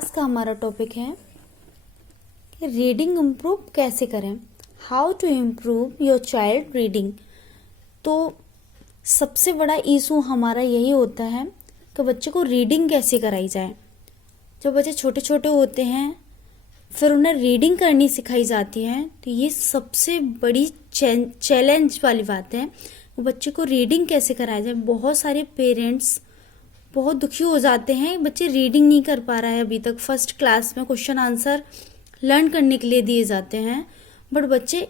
आज का हमारा टॉपिक है कि रीडिंग इम्प्रूव कैसे करें। How to improve your child reading. तो सबसे बड़ा इशू हमारा यही होता है कि बच्चे को रीडिंग कैसे कराई जाए। जब बच्चे छोटे छोटे होते हैं फिर उन्हें रीडिंग करनी सिखाई जाती है, तो ये सबसे बड़ी चैलेंज वाली बात है। बच्चे को रीडिंग कैसे कराया जाए। बहुत सारे पेरेंट्स बहुत दुखी हो जाते हैं, बच्चे रीडिंग नहीं कर पा रहा है अभी तक। फर्स्ट क्लास में क्वेश्चन आंसर लर्न करने के लिए दिए जाते हैं, बट बच्चे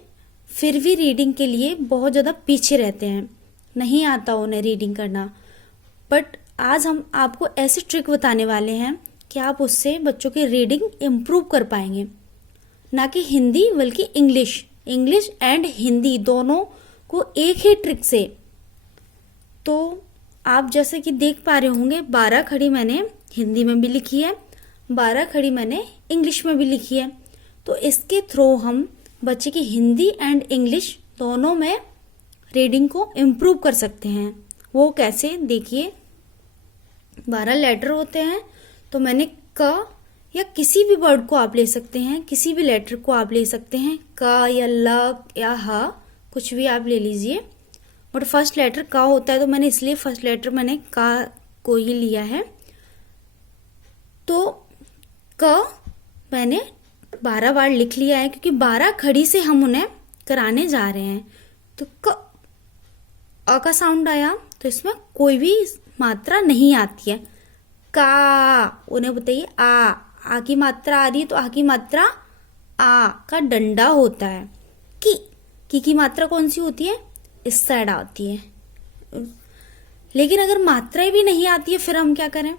फिर भी रीडिंग के लिए बहुत ज़्यादा पीछे रहते हैं, नहीं आता उन्हें रीडिंग करना। बट आज हम आपको ऐसे ट्रिक बताने वाले हैं कि आप उससे बच्चों की रीडिंग इम्प्रूव कर पाएंगे। ना कि हिंदी बल्कि इंग्लिश एंड हिंदी दोनों को एक ही ट्रिक से। तो आप जैसे कि देख पा रहे होंगे 12 खड़ी मैंने हिंदी में भी लिखी है, 12 खड़ी मैंने इंग्लिश में भी लिखी है। तो इसके थ्रू हम बच्चे की हिंदी एंड इंग्लिश दोनों में रीडिंग को इम्प्रूव कर सकते हैं। वो कैसे, देखिए 12 लेटर होते हैं, तो मैंने क या किसी भी वर्ड को आप ले सकते हैं, किसी भी लेटर को आप ले सकते हैं, क या ल या ह, कुछ भी आप ले लीजिए। बट फर्स्ट लेटर का होता है, तो मैंने इसलिए फर्स्ट लेटर मैंने का को ही लिया है। तो क मैंने 12 बार लिख लिया है, क्योंकि 12 खड़ी से हम उन्हें कराने जा रहे हैं। तो क अ का साउंड आया, तो इसमें कोई भी मात्रा नहीं आती है। का, उन्हें बताइए आ की मात्रा आ रही है, तो आ की मात्रा आ का डंडा होता है। की मात्रा कौन सी होती है, इस साइड आती है। लेकिन अगर मात्राएं भी नहीं आती है फिर हम क्या करें।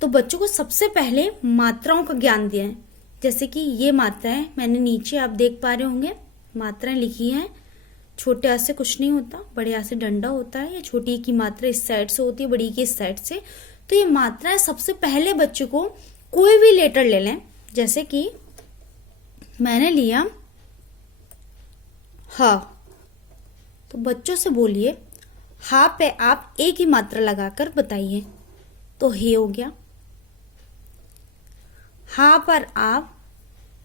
तो बच्चों को सबसे पहले मात्राओं का ज्ञान दिया है। जैसे कि ये मात्राएं मैंने नीचे आप देख पा रहे होंगे मात्राएं लिखी हैं। छोटे आ से कुछ नहीं होता, बड़े आ से डंडा होता है, या छोटी की मात्रा इस साइड से होती है, बड़ी की इस साइड से। तो ये मात्राएं सबसे पहले बच्चों को कोई भी लेटर ले लें। जैसे कि मैंने लिया ह, तो बच्चों से बोलिए हा पे आप ए की मात्रा लगाकर बताइए, तो हे हो गया। हा पर आप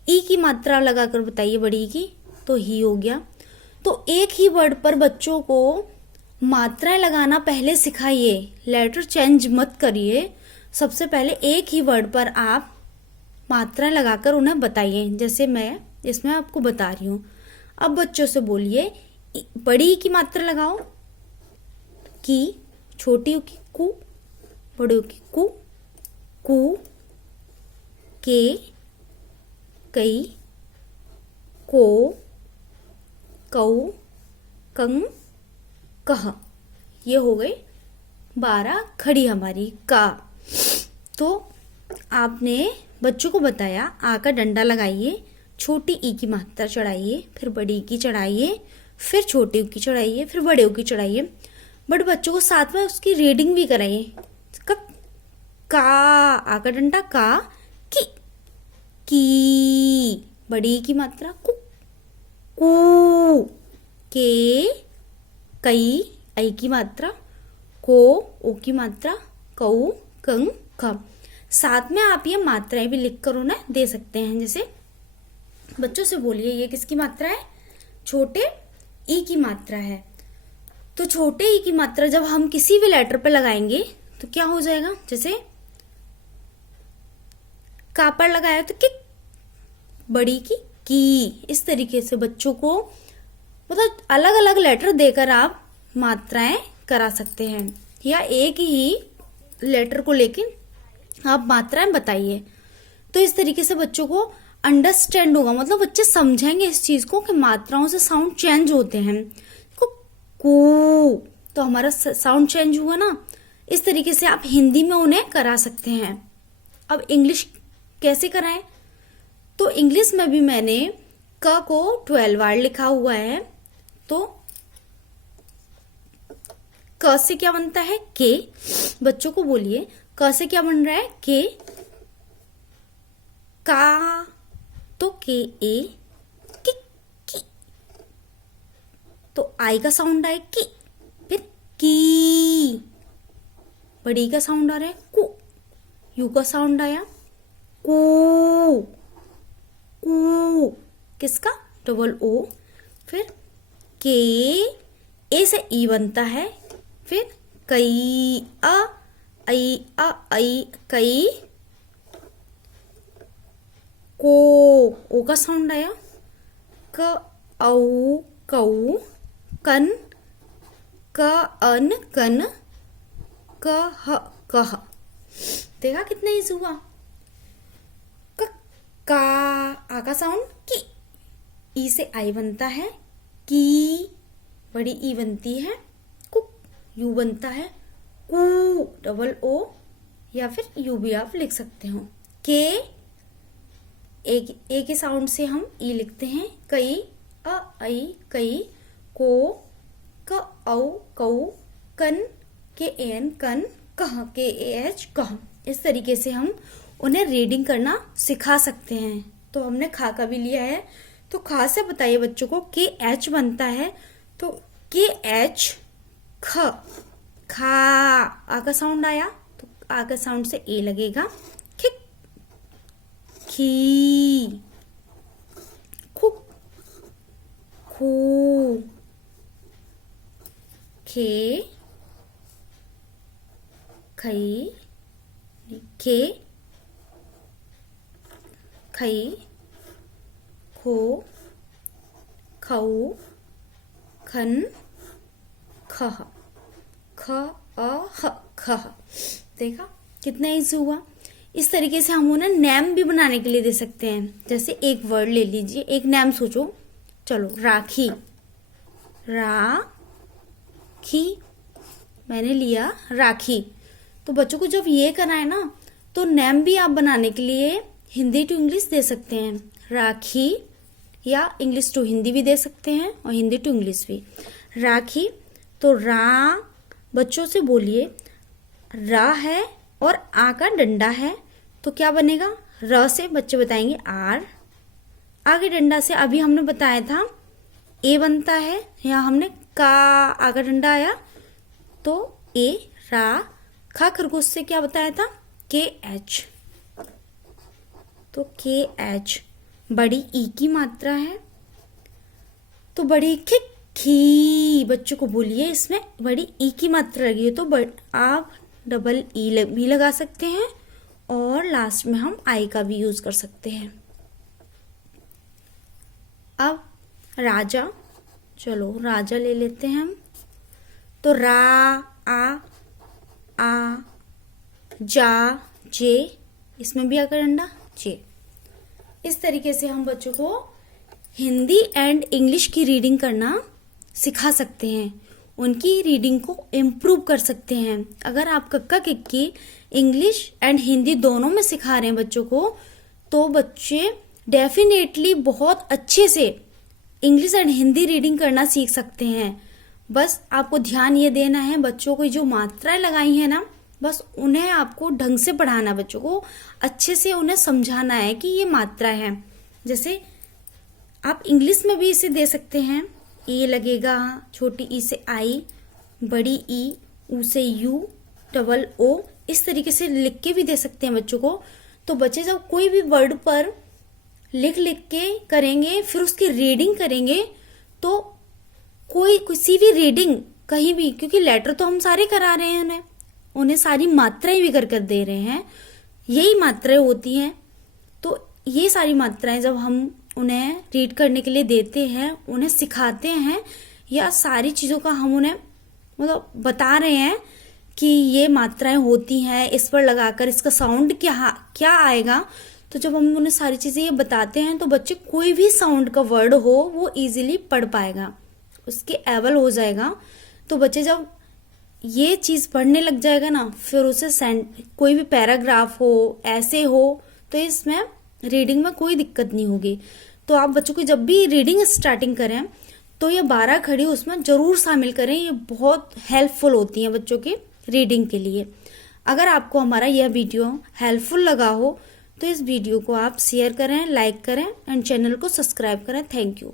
ई की मात्रा लगाकर बताइए बड़ी की, तो ही हो गया। तो एक ही वर्ड पर बच्चों को मात्राएं लगाना पहले सिखाइए, लेटर चेंज मत करिए। सबसे पहले एक ही वर्ड पर आप मात्राएं लगाकर उन्हें बताइए, जैसे मैं इसमें आपको बता रही हूँ। अब बच्चों से बोलिए बड़ी की मात्रा लगाओ, की, छोटी की कु, बड़ी की कु, के, कई, को, कऊ, कंग, कह। ये हो गई 12 खड़ी हमारी का। तो आपने बच्चों को बताया आ का डंडा लगाइए, छोटी ई की मात्रा चढ़ाइए, फिर बड़ी की चढ़ाइए, फिर छोटी की चढ़ाइए, फिर बड़े की चढ़ाइए। बट बच्चों को साथ में उसकी रीडिंग भी कराइए। का, आ का डंडा का, की, बड़ी की मात्रा कु, के, कई, आई की मात्रा, को, ओ की मात्रा, कऊ, कंग, ख। साथ में आप ये मात्राएं भी लिखकर उन्हें दे सकते हैं। जैसे बच्चों से बोलिए ये किसकी मात्रा है, छोटे ई की मात्रा है। तो छोटे ई की मात्रा जब हम किसी भी लेटर पे लगाएंगे तो क्या हो जाएगा। जैसे का पर लगाया तो बड़ी की। इस तरीके से बच्चों को मतलब अलग अलग लेटर देकर आप मात्राएं करा सकते हैं, या एक ही लेटर को लेके आप मात्राएं बताइए। तो इस तरीके से बच्चों को अंडरस्टैंड होगा, मतलब बच्चे समझेंगे इस चीज को कि मात्राओं से साउंड चेंज होते हैं। कू, तो हमारा साउंड चेंज हुआ ना। इस तरीके से आप हिंदी में उन्हें करा सकते हैं। अब इंग्लिश कैसे कराएं। तो इंग्लिश में भी मैंने क को 12 बार लिखा हुआ है। तो क से क्या बनता है, के। बच्चों को बोलिए क से क्या बन रहा है, के। का, तो के ए, की। तो आई का साउंड आए की, फिर की। बड़ी का साउंड आ रहा है कु, यू का साउंड आया कु, कू, किसका? Double O. फिर के, ए से ई बनता है। फिर कई, अ आई कई। को, ओ का साउंड आया। क औ कऊ। कन, क अन कन। कह कह। देखा कितना इजी हुआ। का, आ का साउंड की, ई से आई बनता है। की, बड़ी ई बनती है। कुक, यू बनता है। कू, डबल ओ, या फिर यू भी आप लिख सकते हो। के, ए के साउंड से हम ई लिखते हैं। कई, अ आई कई। को, क औ कऊ। कन, के एन कन। कह, के ए एच कह। इस तरीके से हम उन्हें रीडिंग करना सिखा सकते हैं। तो हमने खा का भी लिया है, तो खा से बताइए बच्चों को के एच बनता है, तो के एच ख, खा। आ का साउंड आया, तो आ का साउंड से ए लगेगा। खिक, खी। खुक, खू। खे, खई, खे, खई। खो, खऊ। खन, खह। ख अ ह, खह। देखा कितना इजी हुआ। इस तरीके से हम उन्हें नेम भी बनाने के लिए दे सकते हैं। जैसे एक वर्ड ले लीजिए, एक नेम सोचो। चलो, राखी। राखी, मैंने लिया राखी। तो बच्चों को जब ये करना है ना, तो नेम भी आप बनाने के लिए हिंदी टू इंग्लिश दे सकते हैं। राखी, या इंग्लिश टू हिंदी भी दे सकते हैं और हिंदी टू इंग्लिश भी। राखी, तो रा, बच्चों से बोलिए, रा है और आ का डंडा है, तो क्या बनेगा? र से बच्चे बताएंगे आर। आगे डंडा से अभी हमने बताया था ए बनता है, यहाँ हमने का, आगा डंडा आया तो ए, रा। खा खरगोश से क्या बताया था? के एच, तो के एच। बड़ी ई की मात्रा है, तो बड़ी खिक, खी। बच्चों को बोलिए इसमें बड़ी ई की मात्रा लगी है, तो आप डबल ई भी लगा सकते हैं और लास्ट में हम आई का भी यूज कर सकते हैं। अब राजा, चलो राजा ले लेते हैं हम। तो रा, आ, जा, जे, इसमें भी आकर डंडा जे। इस तरीके से हम बच्चों को हिंदी एंड इंग्लिश की रीडिंग करना सिखा सकते हैं, उनकी रीडिंग को इम्प्रूव कर सकते हैं। अगर आप कक्का किक्की इंग्लिश एंड हिंदी दोनों में सिखा रहे हैं बच्चों को, तो बच्चे डेफिनेटली बहुत अच्छे से इंग्लिश एंड हिंदी रीडिंग करना सीख सकते हैं। बस आपको ध्यान ये देना है, बच्चों को जो मात्राएं लगाई हैं ना, बस उन्हें आपको ढंग से पढ़ाना, बच्चों को अच्छे से उन्हें समझाना है कि ये मात्रा है। जैसे आप इंग्लिश में भी इसे दे सकते हैं। ए लगेगा, छोटी ई से आई, बड़ी ई, ऊ से यू, डबल ओ। इस तरीके से लिख के भी दे सकते हैं बच्चों को। तो बच्चे जब कोई भी वर्ड पर लिख लिख के करेंगे, फिर उसकी रीडिंग करेंगे, तो कोई किसी भी रीडिंग कहीं भी, क्योंकि लेटर तो हम सारे करा रहे हैं, उन्हें सारी मात्राएं भी कर दे रहे हैं, यही मात्राएं होती हैं। तो ये सारी मात्राएं जब हम उन्हें रीड करने के लिए देते हैं, उन्हें सिखाते हैं, या सारी चीज़ों का हम उन्हें मतलब बता रहे हैं कि ये मात्राएं होती हैं, इस पर लगाकर इसका साउंड क्या आएगा। तो जब हम उन्हें सारी चीज़ें ये बताते हैं, तो बच्चे कोई भी साउंड का वर्ड हो वो इजीली पढ़ पाएगा, उसके एबल हो जाएगा। तो बच्चे जब ये चीज़ पढ़ने लग जाएगा ना, फिर उसे कोई भी पैराग्राफ हो, ऐसे हो, तो इसमें रीडिंग में कोई दिक्कत नहीं होगी। तो आप बच्चों को जब भी रीडिंग स्टार्टिंग करें, तो ये 12 खड़ी उसमें जरूर शामिल करें। ये बहुत हेल्पफुल होती हैं बच्चों के रीडिंग के लिए। अगर आपको हमारा यह वीडियो हेल्पफुल लगा हो, तो इस वीडियो को आप शेयर करें, लाइक करें एंड चैनल को सब्सक्राइब करें। Thank you.